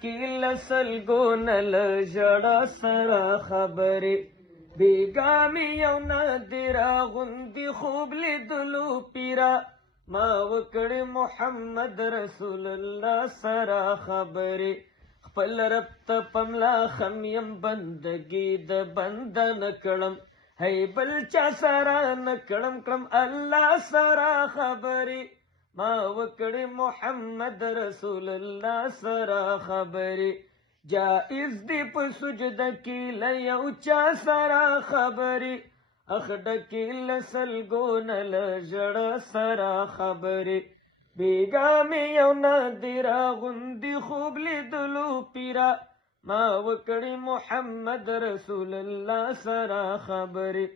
کی لسلګون لژړا سره خبرې بیګامې یو نادر غوندې خوب لیدلو پیرا ما وکړې محمد رسول الله سره خبرې خپل رب ته پملا خم یم بندګي د بنده نه کړم هی بل چا سره نه کړم الله سره خبرې ما وکړې محمد رسول الله سره خبرې جائز دی په سجده کې له یو چا سره خبرې اخډکې له سلګونه له ژړه سره خبرې بیګامې یو نادر غوندې خوب لیدلو پیرا ما وکړې محمد رسول الله سره خبرې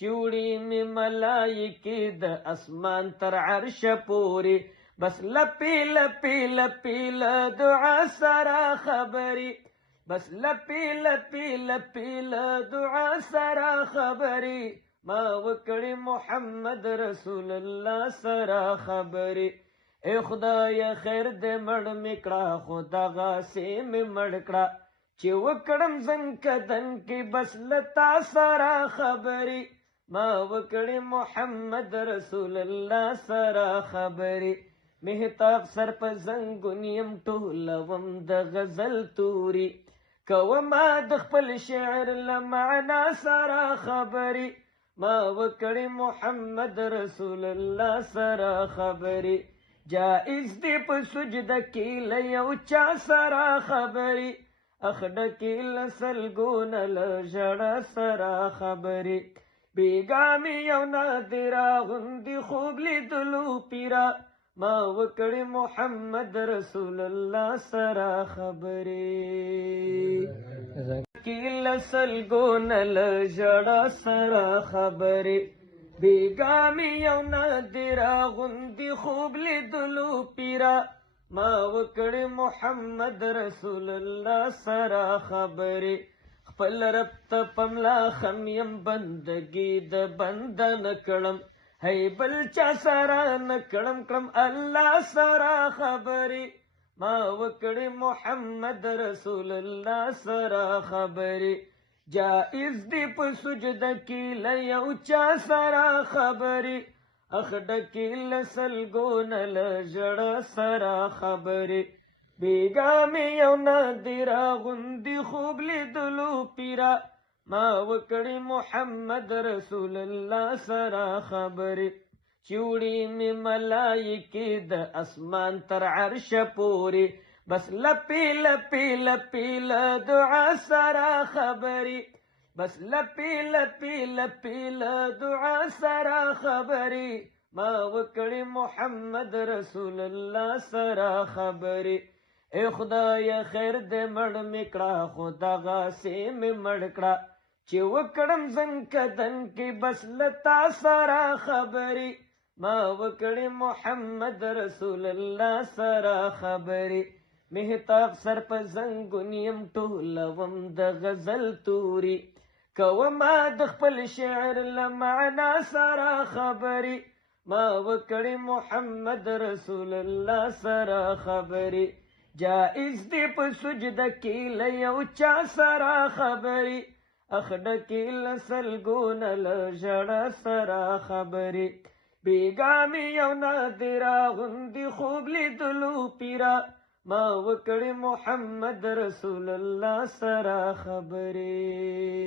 چوڑی میں ملائکی د اسمان تر عرش پوری بس لپی لپی لپی لدعا سرا خبری بس لپی لپی لپی لدعا سرا خبری ما وکړې محمد رسول الله سرا خبری اے خدای خیر دې مړ میکړه خدا غاسې مې مړ کړه چې وکړم زنکدن کې بس لتا سرا خبری ما وکړې محمد رسول الله سره خبرې مهتاب سر په زنګونیم ټولوم د غزل توري کومه د خپل شعر له معنا سره خبرې ما وکړې محمد رسول الله سره خبرې جائز دی په سجده کې له یو چا سره خبرې اخډکې له سلګونه له ژړه سره خبرې بیګامې یو نادر غوندې خوب لیدلو پیرا ما وکړې محمد رسول الله سره خبرې کې له سلګونه له ژړه سره خبرې بیګامې یو نادر غوندې خوب لیدلو پیرا ما وکړې محمد رسول الله سره خبرې خپل رب ته پملا خم یم بندګي د بنده نه کړم هی بل چا سره نه کړم الله سره خبرې ما وکړې محمد رسول الله سره خبرې جائز دی په سجده کې له یو چا سره خبرې اخډکې له سلګونه له ژړه سره خبرې بیګامې یو نادر غوندې خوب لیدلو پیرا ما وکړې محمد رسول الله سره خبرې چوڑی میں ملائکی د اسمان تر عرش پوری بس لپی لپی لپی لدعا سره خبرې بس لپی لپی لپی لدعا سره خبرې ما وکړې محمد رسول الله سره خبرې اے خدای خیر دې مړ میکړه خدا غاسې مې مړ کړه چې وکړم زنکدن کې بس لتا سره خبرې ما وکړې محمد رسول الله سره خبرې مهتاب سر په زنګونیم ټولوم د غزل توري کومه د خپل شعر له معنا سره خبرې ما وکړې محمد رسول الله سره خبرې جائز دی په سجده کې له یو چا سره خبرې اخډکې له سلګونه له ژړه سره خبرې بیګامې یو نادر غوندې خوب لیدلو پیرا ما وکړې محمد رسول الله سره خبرې